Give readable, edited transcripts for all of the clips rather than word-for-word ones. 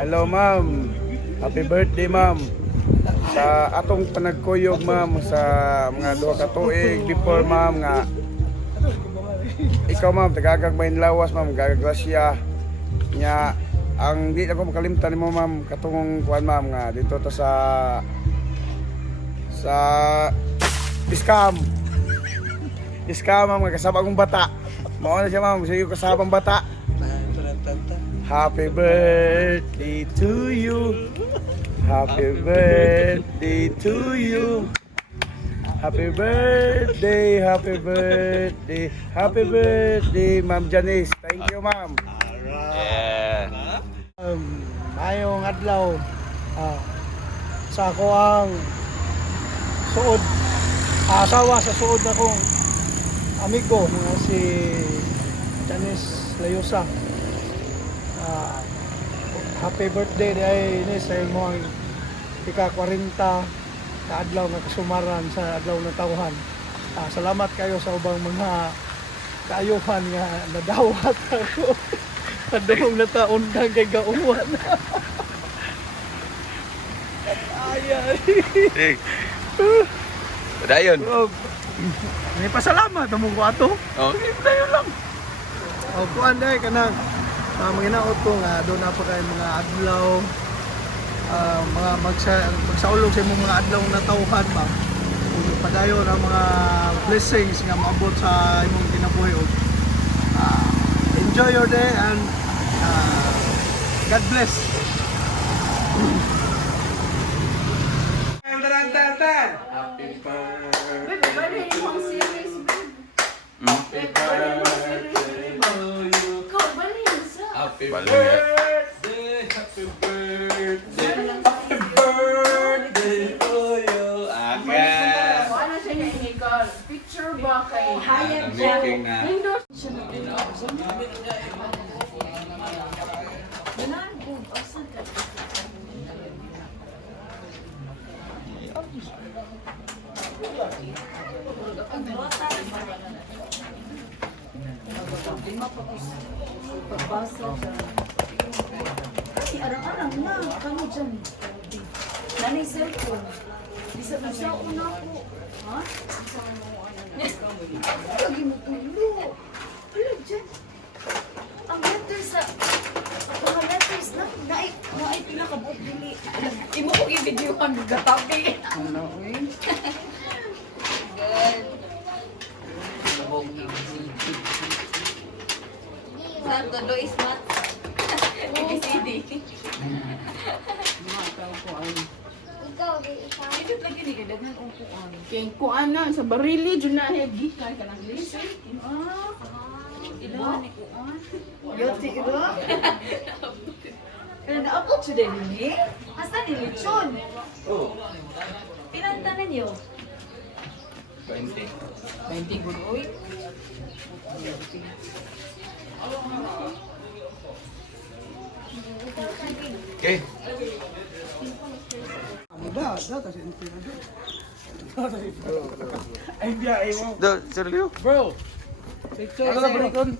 Hello ma'am. Happy birthday ma'am. Sa atong panagkuyog ma'am sa mga duha ka tuig before ma'am nga ikaw ma'am tagagag main lawas ma'am gagagrasya nya ang di ako makalimtan mo ma'am katungong kuan ma'am nga dito to sa Iskam ma'am nga kasama akong bata. Mao na siya ma'am, sige kasabang bata. Happy birthday to you. Happy birthday to you. Happy birthday, happy birthday, happy birthday, Ma'am Janice. Thank you, ma'am. Yeah. Mayong adlaw. Sa ako ang suod. Asawa sa suod na kong amigo nga si Janice Layosa. Happy birthday day ini sa imong ika-40 ka adlaw nga kasumaran sa adlaw ng tawhan. Salamat kayo sa ubang mga kaayuhan nga nadawat ako. Padung na taon na kay gauwan. Ay. Dayon. May pasalamat mo ko ato. Oh. Dayon lang. Kuan day kanang manginaot ko nga doon na pa kay mga adlaw mga magsaulog sa imong mga adlaw na tawhan pa. Padayon ang mga blessings nga maabot sa imong kinabuhi. Enjoy your day and God bless. Happy birthday. Happy birthday to you. Happy birthday. Happy birthday. Happy birthday to you. Ano siya niya inigal? Picture ba kay Hayat Making na. Windows. Si arang-arang na, kami dyan. Nanay cellphone. Bisa na siya una ko. Ha? Lagi mo tulo. Wala dyan. Ang letters sa... Mga letters na. Naay pinakabuok dili. Di mo ko i-video kang gatabi. Ano eh? Good. Santo do is not ABCD. Ito lagi ni kadaghan ang kuan. Kay kuan na sa barili jud na heavy kay kanang listen. Ilo ni kuan. Yoti iro. Pero na-upload siya din ni. Hasta ni Lechon. Oh. Pinanta na niyo. 20. 20 good oy. Okay. Ay biyahe mo. Sergio. Bro. Picture ano ba kon?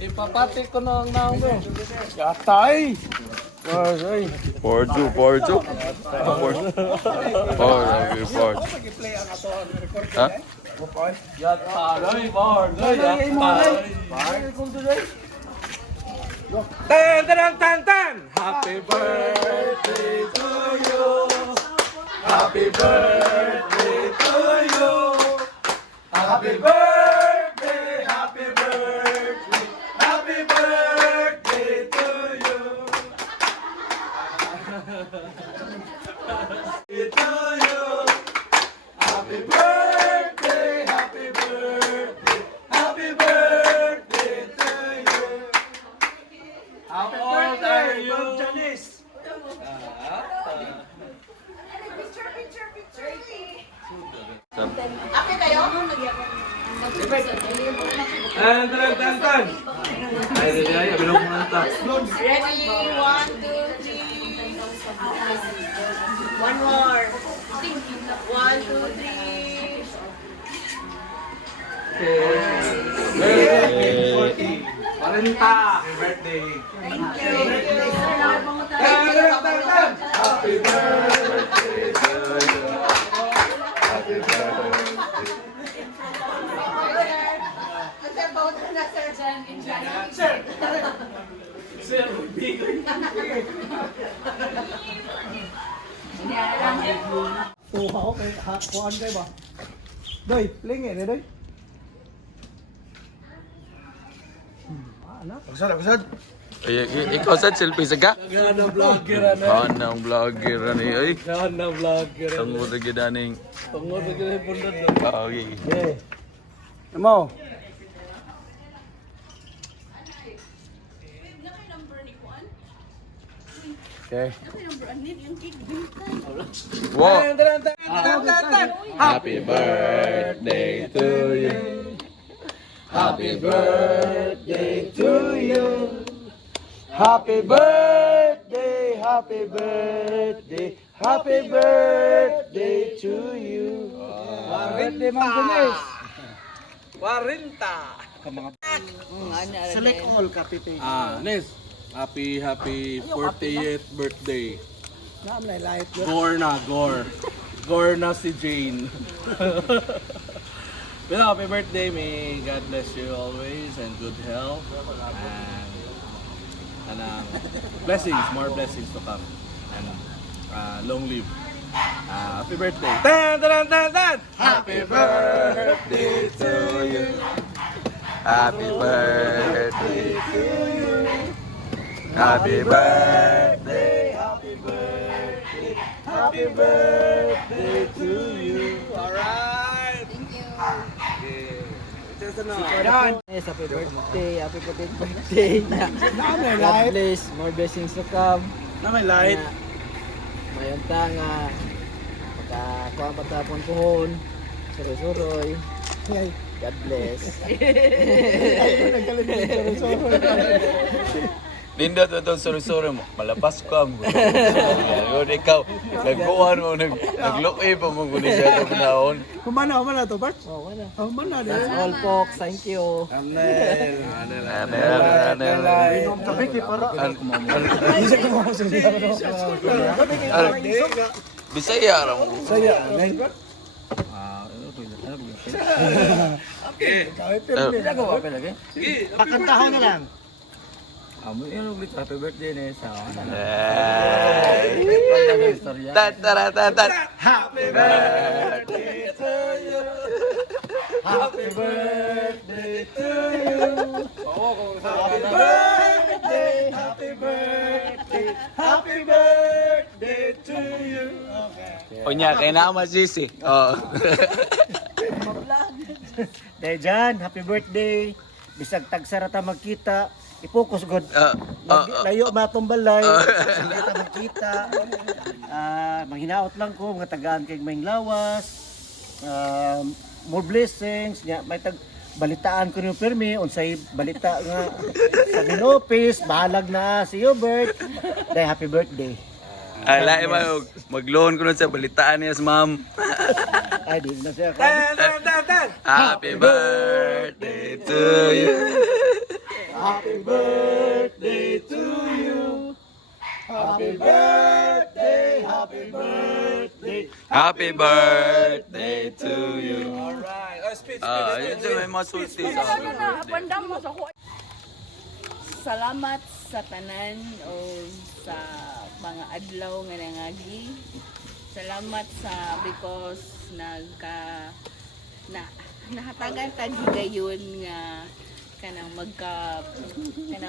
Ipapati ko na ang naong bro. Yatay. Ay. Porjo. Oh, happy birthday. Ha? Yatay, bar. Tan. Happy birthday to you. Happy birthday to you. Happy birthday. Happy birthday. Happy birthday to you. To you. Happy birthday. Happy birthday. Happy birthday to you. How old are you? Janice. Ate kayo? Tan. Ay, bilog mo na ta. Ready? 1, 2, 3. One more. 1, 2, 3. Birthday. 40. Happy birthday. Thank you. Tuha ko kay kuan kay ba? Doy, lingi ni doy. Ana? Ay, ikaw sa selfie sa ka? Gana vlogger Anang vlogger ani ay. Gana vlogger. Ang mo sa gidaning. Tungod sa gid pundot. Okay. Eh. Amo. Okay. Wow. Happy birthday to you. Happy birthday to you. Happy birthday, happy birthday, happy birthday to you. Birthday, Ma'am Janice. 40. Select all kapite. Nis, happy 40th birthday. Naamlay light. Gore na si Jane. Well, happy birthday, may God bless you always and good health and blessings, more blessings to come and long live. Happy birthday. Tan, tan, tan, tan. Happy birthday to you. Happy birthday to you. Happy birthday. Happy birthday, happy birthday to you. Alright. Yes, happy birthday, happy birthday. Naamlay God light. bless, more blessings to come. Na may light. Mayunta nga, makakuha pa tapon pohon, suroy-suroy. Ay, God bless. nagkalit dito so. Linda to itong suri-suri mo. Malapas ko ang Yun ikaw. Nagkuhan mo. Nagluki pa mo kung siya itong naon. Humana to, Bart? Oh, wala. Humana That's din. all folks, thank you. Anel. Tabi kay para. Bisaya raw mo. Saya, nay. Kaway pirmi. Nagawa pa lagi? Pakantahon na lang. Amo yun ulit, happy birthday na sa Tan. Happy birthday to you. Happy birthday to you. Happy birthday, happy birthday, happy birthday to you. Okay. Unya, kaya na masisi. Oh. Dejan, happy birthday. Bisag tagsarata magkita, i-focus god. Layo matong balay. Kita magkita. Manghinaot lang ko mga tagaan kay may lawas. More blessings nya may tag balitaan ko ni Permi unsay balita nga sa Minopis, bahalag na si Hubert. Day happy birthday. Ay, lahi mag-loan ko nun sa balitaan niya, ma'am. Ay di na siya. Happy birthday to you. Happy birthday to you. Happy birthday, happy birthday. Happy birthday to you. Speech. Yun siya may masulti sa happy birthday. Salamat sa tanan o sa mga adlaw nga nangagi. Salamat sa because nahatagan ta gigayon nga kanang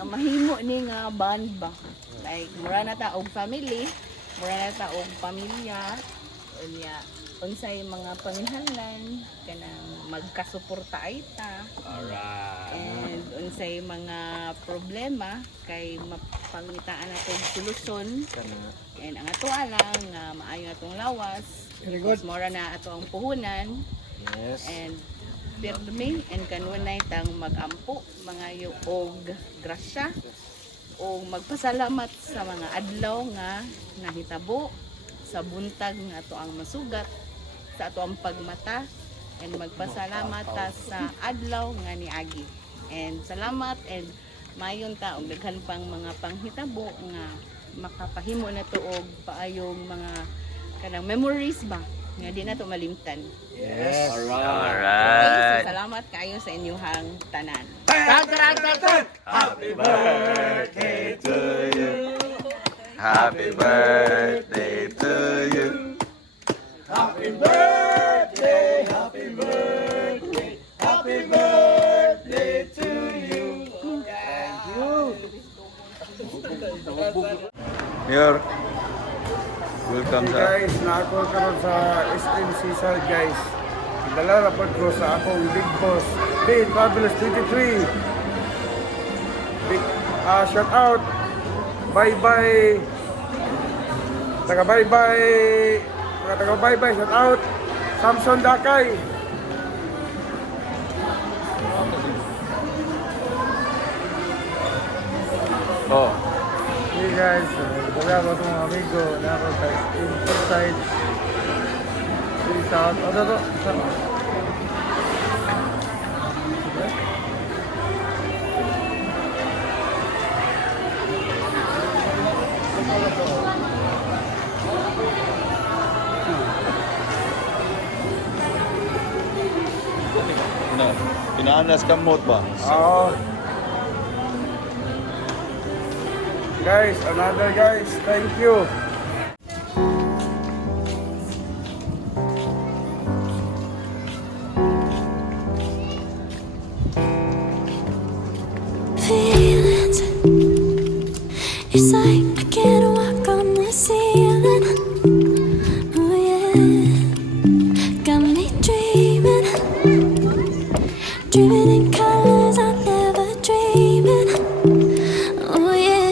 mahimo ni nga band ba. Like mura na ta og family, mura na ta og pamilya. Unya unsay mga panginahanglan kanang magkasuporta ay ta. Alright. And unsay mga problema kay mapangitaan natin solusyon. And ang ato lang nga maayo atong lawas. Very good. Mas mora na ato ang puhunan. Yes. And pirmi and kanunay tang magampo mga og grasya o magpasalamat sa mga adlaw nga nahitabo sa buntag nga ato ang masugat sa ato ang pagmata and magpasalamat ta sa adlaw nga niagi. And salamat and mayon ta og daghan pang mga panghitabo nga makapahimo na to og paayong mga kanang memories ba nga di na to malimtan. Yes. Okay, Alright. so salamat kayo sa inyong tanan. Happy birthday to Happy birthday to you. Happy birthday, happy birthday, happy birthday to you. Thank you. Mayor, welcome Okay sa... guys, na-ako karon sa SM Seaside guys. Dala rapod ko sa akong big boss, BTravelers23. Big shout out. Bye-bye. Taga bye-bye. Taga bye-bye, shout out. Samson Dakay. Oh, Hey guys, wala ko itong mga amigo na ako sa inside. Peace out. O, ito. inaanas kamot ba? Oo. Guys, another guys, thank you. Feelings, it's like I can't walk on the ceiling. Oh yeah, got me dreaming, dreaming in colors I never dreamed. Oh yeah,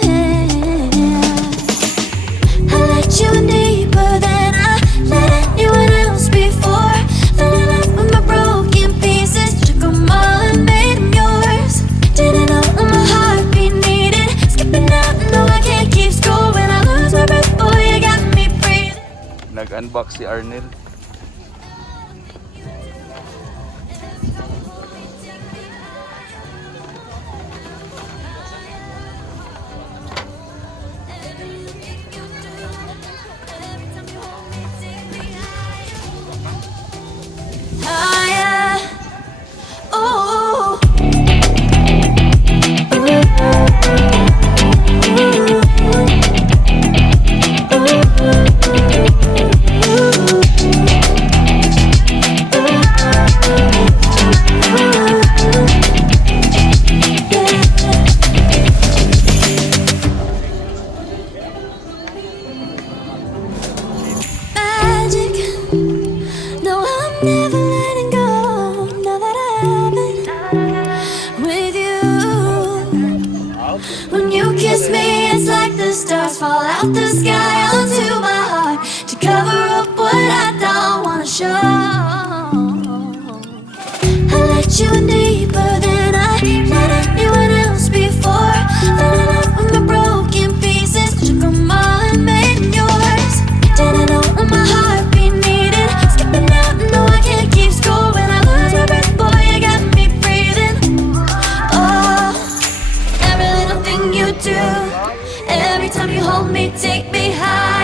I let you in deeper than I let anyone else before. Fell in love with my broken pieces, took 'em all and made 'em yours. Didn't know my heartbeat needed skipping out, no I can't keep score. When I lose my breath, boy, you got me breathing. Nag-unbox si Arnel. Higher, ooh. Magic. No, I'm never letting go. Now that I have it with you. When you kiss me, it's like the stars fall out the sky onto my heart to cover up what I don't wanna show. I let you in deeper than I let anyone else before. Fell in love with my broken pieces, took 'em all and made 'em yours. Didn't know what my heartbeat needed skipping out, no I can't keep score. When I lose my breath, boy, you got me breathing. Oh, every little thing you do, every time you hold me, take me high.